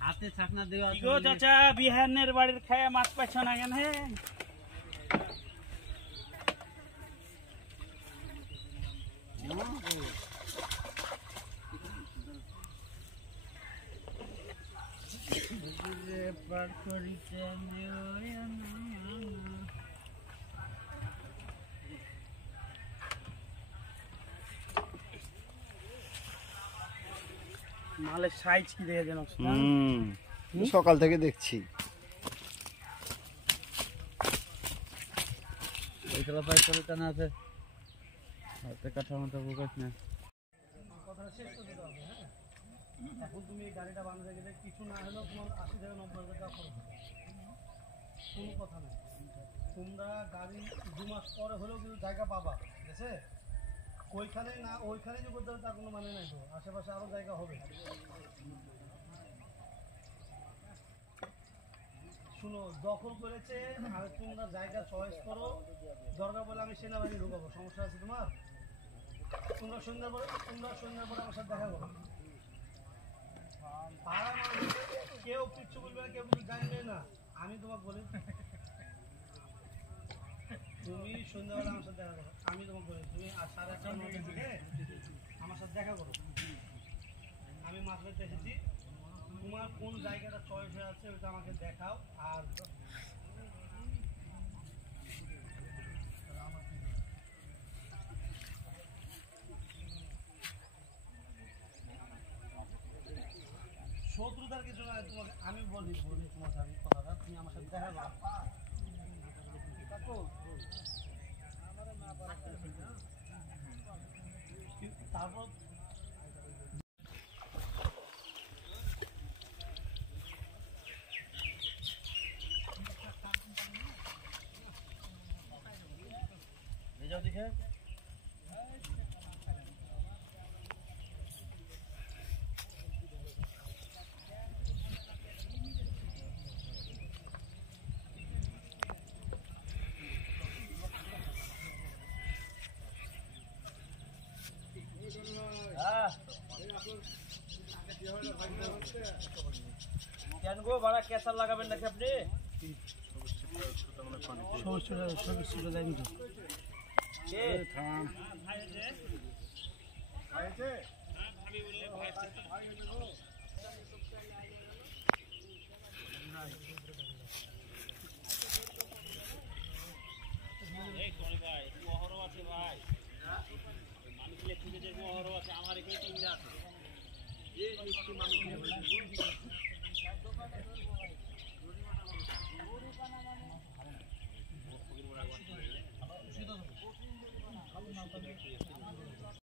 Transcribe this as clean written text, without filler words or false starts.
হাতে ছাকনা দেওয়া গো চাচা বিহানের বাড়ির খায়া মাছ পাইছ না কেন হে মালের সাইজ কি দেখে যেন সকাল থেকে দেখছি ওইগুলো পাই চলে টানা আছে হাতে কাঠা মতো বুঝাস না কথাটা শেষ করে দিতে হবে হ্যাঁ এখন তুমি এই গাড়িটা বানাতে গেলে কিছু না হলেও তোমার 80 থেকে 90 হাজার টাকা খরচ হবে কোনো কথা নেই তোমরা গাড়ি 2 মাস পরে হলেও কিন্তু জায়গা পাবা ঠিক আছে ওইখানে না ওইখানে যে করতে হবে তার কোনো মানে নাই তো আশেপাশে আরও জায়গা হবে শুনো দখল করেছে আর তোমরা জায়গা চয়েস করো দরকার বলে আমি সেনাবাহিনী ঢুকাবো সমস্যা আছে তোমার তোমরা সন্ধ্যার পরে আমার সাথে দেখা করো পাড়া মানুষ কেউ কিচ্ছু বলবে না কেউ কিছু জানবে না আমি তোমাকে বলি তুমি সন্ধ্যাবেলা আমার সাথে দেখা করো আমি তোমাকে বলি তুমি 8:30 থেকে আমার সাথে দেখা করো আমি মাছ ধরতে এসেছি তোমার কোন জায়গাটা চয়েস হয়ে আছে ওটা আমাকে দেখাও আর শত্রুতার কিছু না তোমাকে আমি বলি তোমাকে আমি কথাটা তুমি আমার সাথে দেখা করো তারপর যাও দেখে কেন গো ভাড়া কেসার লাগাবেন নাকি আপনি সমস্যা দেয়নি তো আমার এখানে 3টা আছে